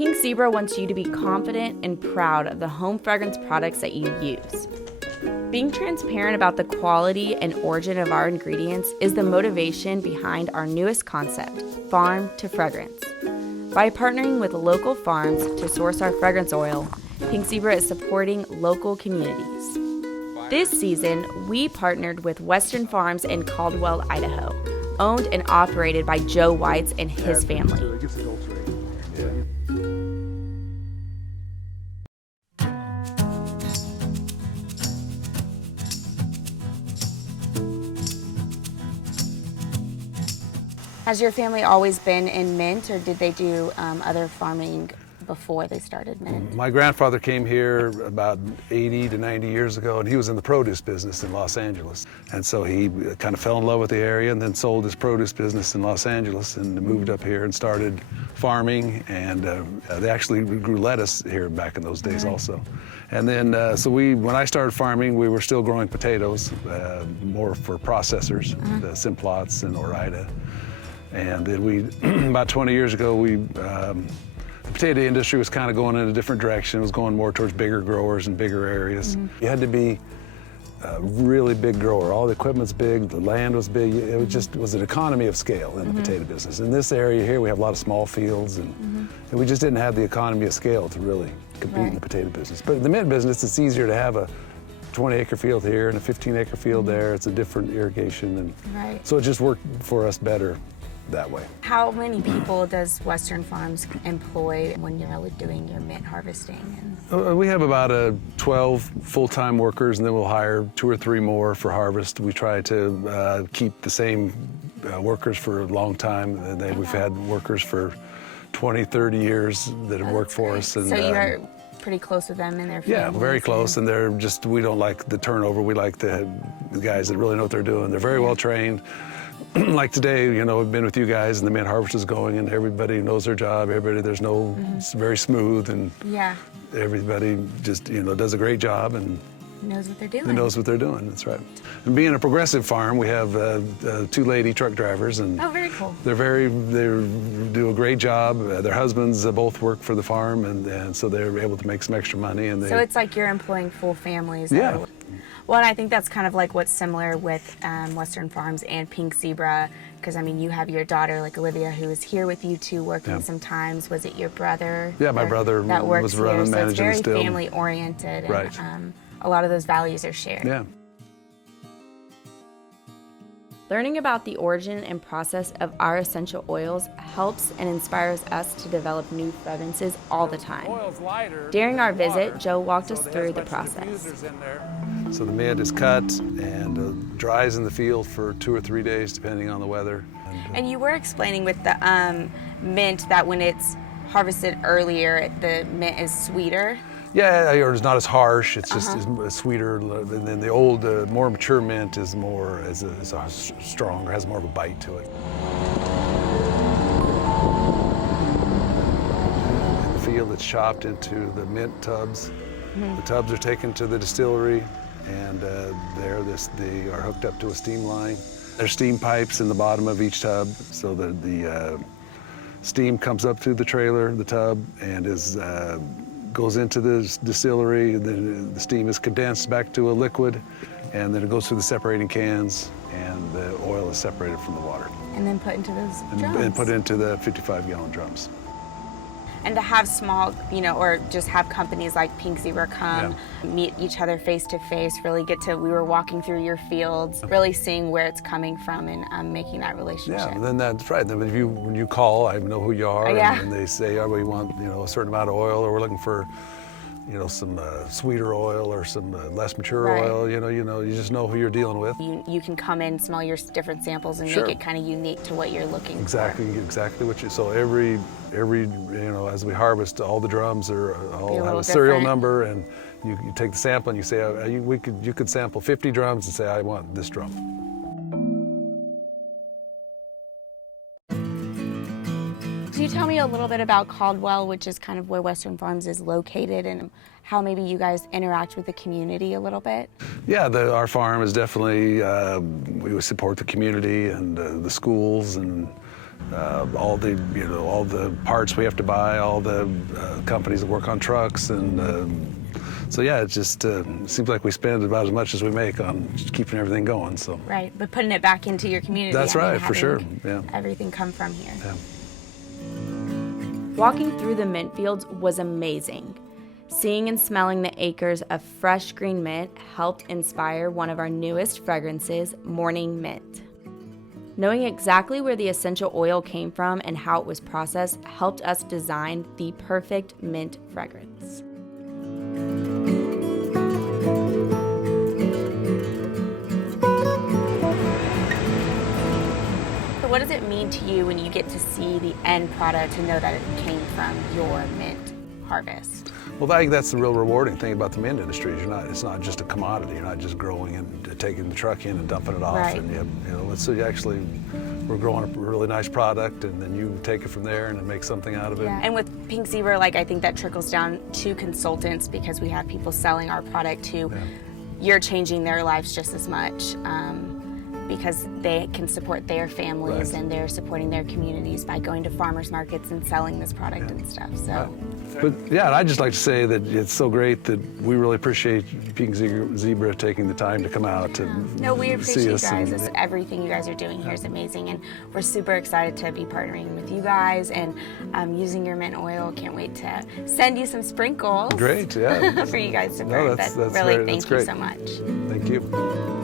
Pink Zebra wants you to be confident and proud of the home fragrance products that you use. Being transparent about the quality and origin of our ingredients is the motivation behind our newest concept, Farm to Fragrance. By partnering with local farms to source our fragrance oil, Pink Zebra is supporting local communities. This season, we partnered with Western Farms in Caldwell, Idaho, owned and operated by Joe Weitz and his family. Has your family always been in mint, or did they do other farming before they started mint? My grandfather came here about 80 to 90 years ago, and he was in the produce business in Los Angeles. And so he kind of fell in love with the area and then sold his produce business in Los Angeles and moved up here and started farming. And they actually grew lettuce here back in those days also. And then, when I started farming, we were still growing potatoes, more for processors, the Simplots and Ore-Ida. And then about 20 years ago, the potato industry was kind of going in a different direction. It was going more towards bigger growers and bigger areas. You had to be a really big grower. All the equipment's big, the land was big. It was an economy of scale in the potato business. In this area here, we have a lot of small fields, and we just didn't have the economy of scale to really compete in the potato business. But in the mint business, it's easier to have a 20-acre field here and a 15-acre field there. It's a different irrigation, and so it just worked for us better that way. How many people does Western Farms employ when you're doing your mint harvesting? We have about 12 full-time workers, and then we'll hire 2 or 3 more for harvest. We try to keep the same workers for a long time. And we've had workers for 20, 30 years that have worked for us. And, so you're pretty close with them and their families? Yeah, very close, and we don't like the turnover. We like the guys that really know what they're doing. They're very well trained. Like today, we've been with you guys, and the mint harvest is going, and everybody knows their job. It's very smooth, and everybody just, does a great job and knows what they're doing. Knows what they're doing, that's right. And being a progressive farm, we have 2 lady truck drivers, and very cool. They do a great job. Their husbands both work for the farm, and so they're able to make some extra money. So it's like you're employing full families. Yeah. Well, and I think that's kind of like what's similar with Western Farms and Pink Zebra, because you have your daughter, like Olivia, who is here with you too, working sometimes. Was it your brother? Yeah, my brother that works was running, here, managing so it's still. very family-oriented, right. And a lot of those values are shared. Yeah. Learning about the origin and process of our essential oils helps and inspires us to develop new fragrances all the time. During our visit, Joe walked us through the process. So the mint is cut and dries in the field for 2 or 3 days, depending on the weather. And you were explaining with the mint that when it's harvested earlier, the mint is sweeter. Yeah, or it's not as harsh. It's just sweeter. And then the old, more mature mint is stronger, has more of a bite to it. In the field, it's chopped into the mint tubs. The tubs are taken to the distillery, and they are hooked up to a steam line. There's steam pipes in the bottom of each tub, so that the steam comes up through the trailer, the tub, and goes into the distillery. Then the steam is condensed back to a liquid, and then it goes through the separating cans, and the oil is separated from the water. And then put into those drums. And put into the 55-gallon drums. And to have small, or just have companies like Pink Zebra come, meet each other face to face, really we were walking through your fields, really seeing where it's coming from and making that relationship. Yeah, and then that's right. Then when you call, I know who you are, and they say, we want, a certain amount of oil, or we're looking for, some sweeter oil or some less mature oil. You just know who you're dealing with. You can come in, smell your different samples, and make it kind of unique to what you're looking for. Exactly what you. So every as we harvest, all the drums all have a serial number, and you take the sample and you say, you could sample 50 drums and say, I want this drum. Can you tell me a little bit about Caldwell, which is kind of where Western Farms is located, and how maybe you guys interact with the community a little bit? Yeah, our farm is definitely, we support the community and the schools, and all the parts we have to buy, all the companies that work on trucks, and so yeah, it just seems like we spend about as much as we make on just keeping everything going. So right, but putting it back into your community. That's right, for sure. Yeah, everything come from here. Yeah. Walking through the mint fields was amazing. Seeing and smelling the acres of fresh green mint helped inspire one of our newest fragrances, Morning Mint. Knowing exactly where the essential oil came from and how it was processed helped us design the perfect mint fragrance. So what does it mean to you when you get to see the end product and know that it came from your mint harvest? Well, I think that's the real rewarding thing about the mint industry. It's not just a commodity. You're not just growing and taking the truck in and dumping it off. Right. And we're growing a really nice product, and then you take it from there and make something out of it. Yeah. And with Pink Zebra, I think that trickles down to consultants, because we have people selling our product to. Yeah. You're changing their lives just as much. Because they can support their families, right. And they're supporting their communities by going to farmers markets and selling this product, yeah. And stuff. So, right. But yeah, and I'd just like to say that it's so great that we really appreciate Pink Zebra taking the time to come out and No, we appreciate you guys. Everything you guys are doing here is amazing, and we're super excited to be partnering with you guys and using your mint oil. Can't wait to send you some sprinkles. Great, yeah. For you guys to burn. That's really, great. thank you so much. Thank you.